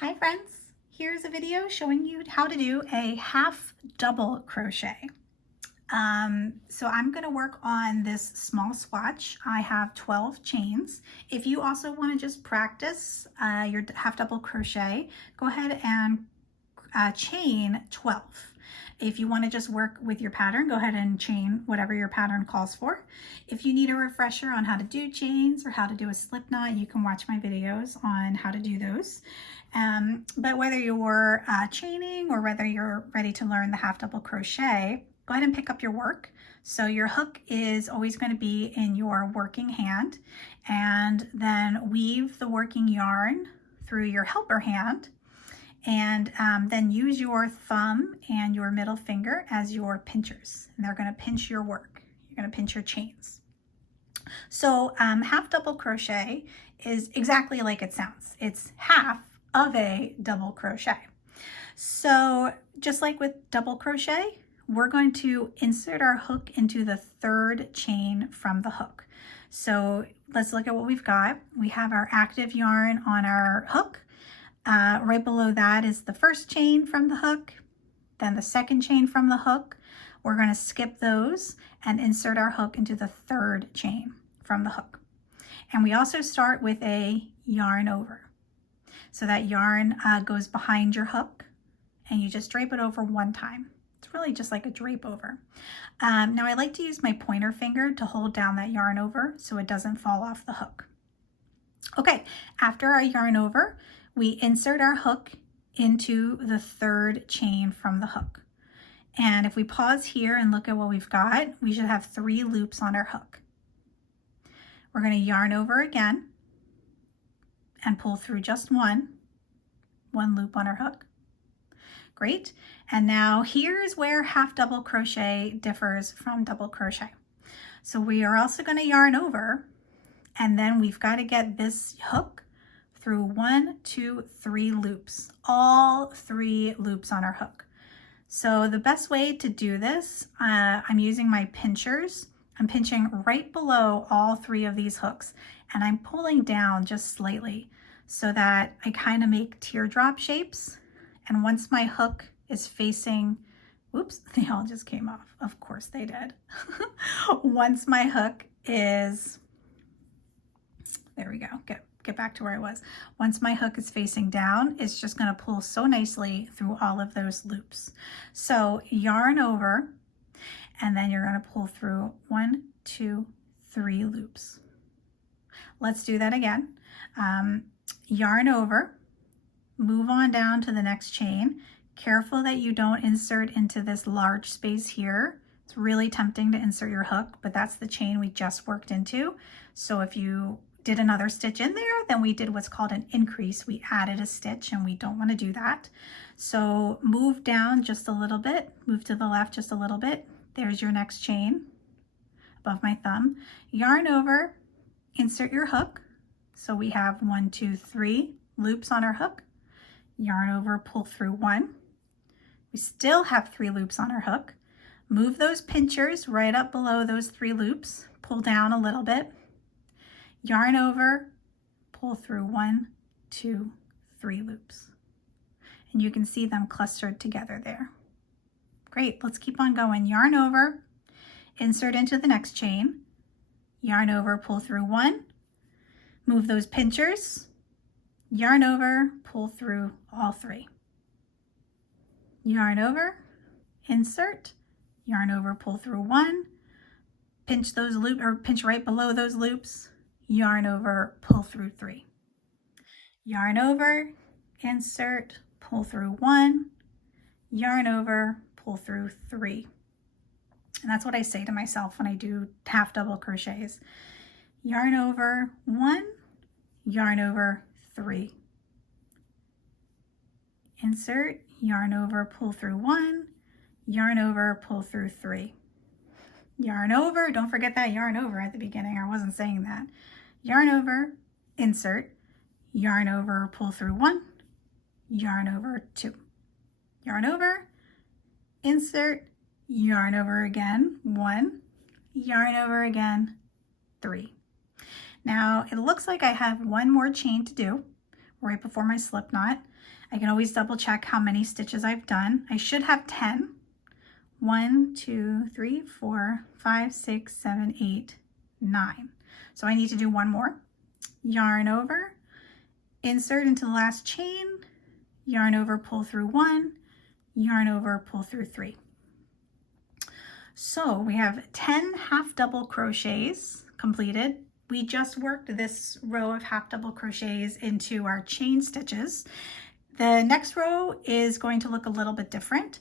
Hi friends, here's a video showing you how to do a half double crochet. So I'm going to work on this small swatch. I have 12 chains. If you also want to just practice your half double crochet, go ahead and chain 12. If you want to just work with your pattern, go ahead and chain whatever your pattern calls for. If you need a refresher on how to do chains or how to do a slip knot, you can watch my videos on how to do those. But whether you're chaining or whether you're ready to learn the half double crochet, go ahead and pick up your work. So your hook is always going to be in your working hand, and then weave the working yarn through your helper hand, and then use your thumb and your middle finger as your pinchers. And they're going to pinch your work. You're going to pinch your chains. So half double crochet is exactly like it sounds. It's half of a double crochet. So just like with double crochet, we're going to insert our hook into the third chain from the hook. So let's look at what we've got. We have our active yarn on our hook. Right below that is the first chain from the hook, then the second chain from the hook. We're going to skip those and insert our hook into the third chain from the hook. And we also start with a yarn over. So that yarn goes behind your hook, and you just drape it over one time. It's really just like a drape over. Now I like to use my pointer finger to hold down that yarn over so it doesn't fall off the hook. Okay, after our yarn over, we insert our hook into the third chain from the hook. And if we pause here and look at what we've got, we should have 3 loops on our hook. We're going to yarn over again and pull through just one loop on our hook. Great. And now here's where half double crochet differs from double crochet. So we are also going to yarn over, and then we've got to get this hook through 1, 2, 3 loops, all 3 loops on our hook. So the best way to do this, I'm using my pinchers. I'm pinching right below all 3 of these hooks, and I'm pulling down just slightly so that I kind of make teardrop shapes. And once my hook is facing, whoops, they all just came off. Of course they did. Once my hook is, there we go, get back to where I was. Once my hook is facing down, it's just going to pull so nicely through all of those loops. So yarn over, and then you're going to pull through 1, 2, 3 loops. Let's do that again. Yarn over, move on down to the next chain. Careful that you don't insert into this large space here. It's really tempting to insert your hook, but that's the chain we just worked into. So if you did another stitch in there, then we did what's called an increase. We added a stitch, and we don't want to do that. So move down just a little bit, move to the left just a little bit. There's your next chain above my thumb. Yarn over, insert your hook. So we have 1, 2, 3 loops on our hook. Yarn over, pull through 1. We still have 3 loops on our hook. Move those pinchers right up below those 3 loops. Pull down a little bit. Yarn over, pull through 1, 2, 3 loops. And you can see them clustered together there. Great, let's keep on going. Yarn over, insert into the next chain. Yarn over, pull through 1. Move those pinchers. Yarn over, pull through all 3. Yarn over, insert, yarn over, pull through 1. Pinch those loops, or pinch right below those loops. Yarn over, pull through 3. Yarn over, insert, pull through 1. Yarn over, pull through 3. And that's what I say to myself when I do half double crochets. Yarn over 1, yarn over 3. Insert, yarn over, pull through 1, yarn over, pull through 3. Yarn over, don't forget that yarn over at the beginning. I wasn't saying that. Yarn over, insert, yarn over, pull through 1, yarn over 2. Yarn over, insert, yarn over again, 1, yarn over again, 3. Now it looks like I have one more chain to do. right before my slip knot. I can always double check how many stitches I've done. I should have 10. 1, 2, 3, 4, 5, 6, 7, 8, 9. So I need to do one more. Yarn over, insert into the last chain, yarn over, pull through 1, yarn over, pull through 3. So we have 10 half double crochets completed. We just worked this row of half double crochets into our chain stitches. The next row is going to look a little bit different.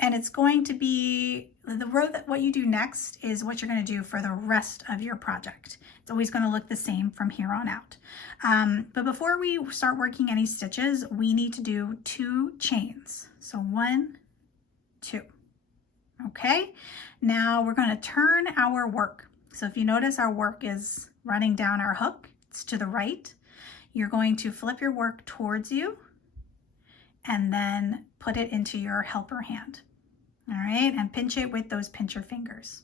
And it's going to be the row that what you do next is what you're going to do for the rest of your project. It's always going to look the same from here on out. But before we start working any stitches, we need to do 2 chains. So 1, 2. Okay, now we're going to turn our work. So if you notice our work is running down our hook, it's to the right. You're going to flip your work towards you and then put it into your helper hand. All right, and pinch it with those pincher fingers.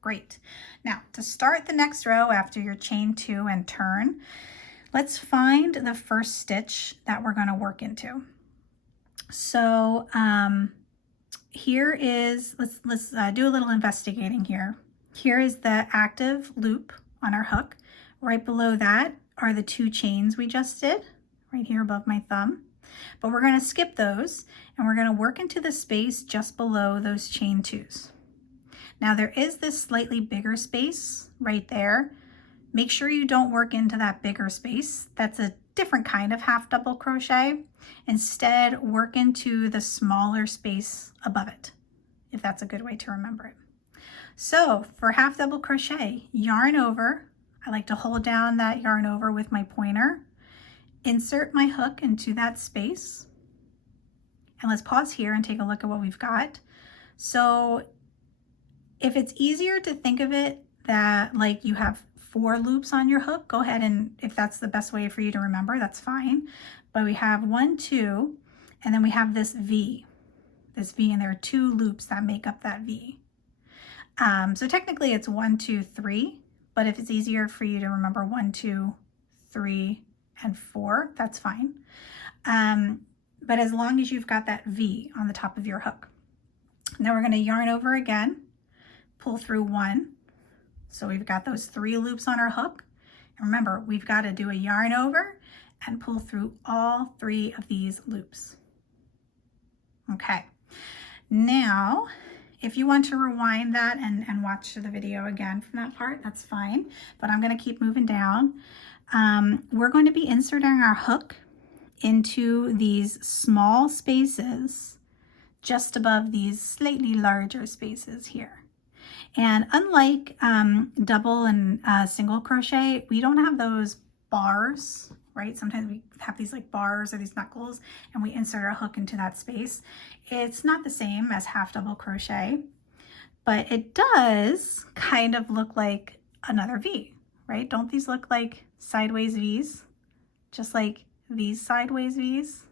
Great. Now to start the next row after your chain 2 and turn, let's find the first stitch that we're going to work into. So here is, let's do a little investigating here. Here is the active loop on our hook. Right below that are the 2 chains we just did, right here above my thumb. But we're going to skip those and we're going to work into the space just below those chain 2s. Now there is this slightly bigger space right there. Make sure you don't work into that bigger space. That's a different kind of half double crochet. Instead, work into the smaller space above it, if that's a good way to remember it. So for half double crochet, yarn over. I like to hold down that yarn over with my pointer. Insert my hook into that space. And let's pause here and take a look at what we've got. So if it's easier to think of it that like you have 4 loops on your hook, go ahead, and if that's the best way for you to remember, that's fine. But we have 1, 2, and then we have this V, and there are 2 loops that make up that V. So technically it's 1, 2, 3, but if it's easier for you to remember 1, 2, 3, and 4, that's fine. But as long as you've got that V on the top of your hook. Now we're going to yarn over again, pull through 1. So we've got those 3 loops on our hook. And remember, we've got to do a yarn over and pull through all 3 of these loops. Okay. Now, if you want to rewind that and watch the video again from that part, that's fine. But I'm going to keep moving down. We're going to be inserting our hook into these small spaces just above these slightly larger spaces here. And unlike double and single crochet, we don't have those bars, right? Sometimes we have these like bars or these knuckles and we insert our hook into that space. It's not the same as half double crochet, but it does kind of look like another V, right? Don't these look like sideways V's? Just like these sideways V's?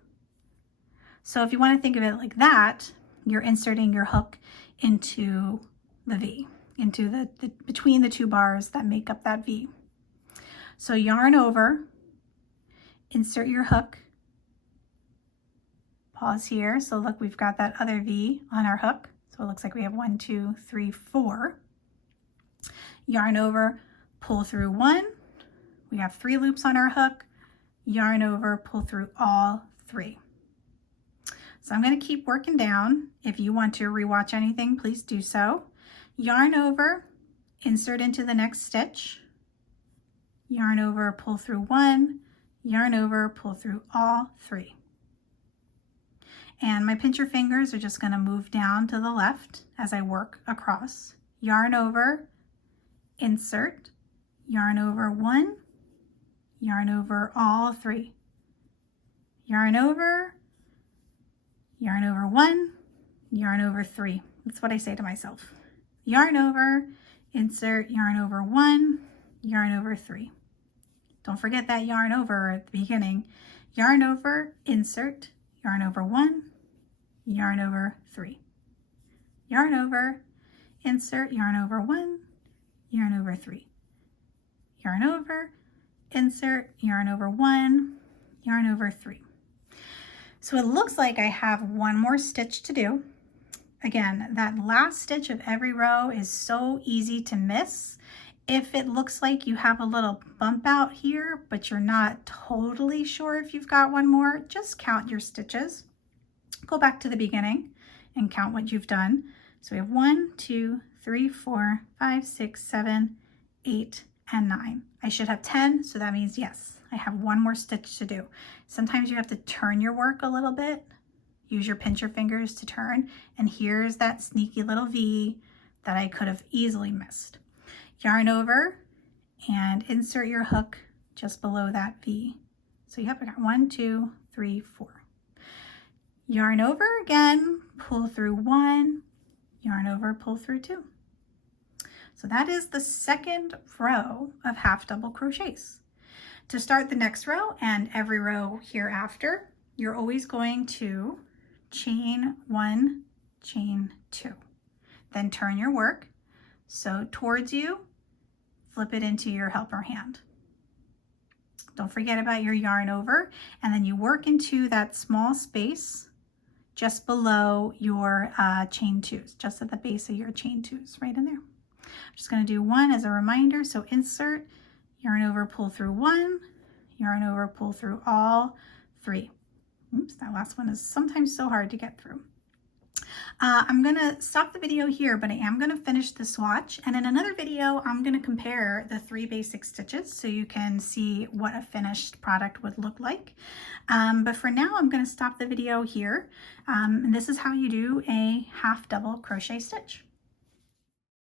So if you want to think of it like that, you're inserting your hook into the V, into the between the 2 bars that make up that V. So yarn over, insert your hook, pause here. So look, we've got that other V on our hook. So it looks like we have 1, 2, 3, 4. Yarn over, pull through 1. We have 3 loops on our hook. Yarn over, pull through all 3. So I'm going to keep working down. If you want to rewatch anything, please do so. Yarn over, insert into the next stitch. Yarn over, pull through 1. Yarn over, pull through all 3. And my pincher fingers are just going to move down to the left as I work across. Yarn over, insert, yarn over 1, yarn over all 3. Yarn over 1, yarn over 3. That's what I say to myself. Yarn over, insert, yarn over 1, yarn over 3. Don't forget that yarn over at the beginning. Yarn over, insert, yarn over 1, yarn over 3. Yarn over, insert, yarn over 1, yarn over 3. Yarn over, insert, yarn over 1, yarn over 3. So it looks like I have one more stitch to do. Again, that last stitch of every row is so easy to miss. If it looks like you have a little bump out here, but you're not totally sure if you've got one more, just count your stitches. Go back to the beginning and count what you've done. So we have 1, 2, 3, 4, 5, 6, 7, 8, and 9. I should have 10, so that means yes, I have one more stitch to do. Sometimes you have to turn your work a little bit. Use your pincher fingers to turn, and here's that sneaky little V that I could have easily missed. Yarn over and insert your hook just below that V. So you have got 1, 2, 3, 4. Yarn over again, pull through 1, yarn over, pull through 2. So that is the second row of half double crochets. To start the next row and every row hereafter, you're always going to chain 1, chain 2. Then turn your work so towards you, flip it into your helper hand. Don't forget about your yarn over, and then you work into that small space just below your chain 2s, just at the base of your chain 2s, right in there. I'm just going to do 1 as a reminder. So insert, yarn over, pull through 1, yarn over, pull through all 3. Oops, that last one is sometimes so hard to get through. I'm going to stop the video here, but I am going to finish the swatch, and in another video I'm going to compare the 3 basic stitches so you can see what a finished product would look like. But for now I'm going to stop the video here, and this is how you do a half double crochet stitch.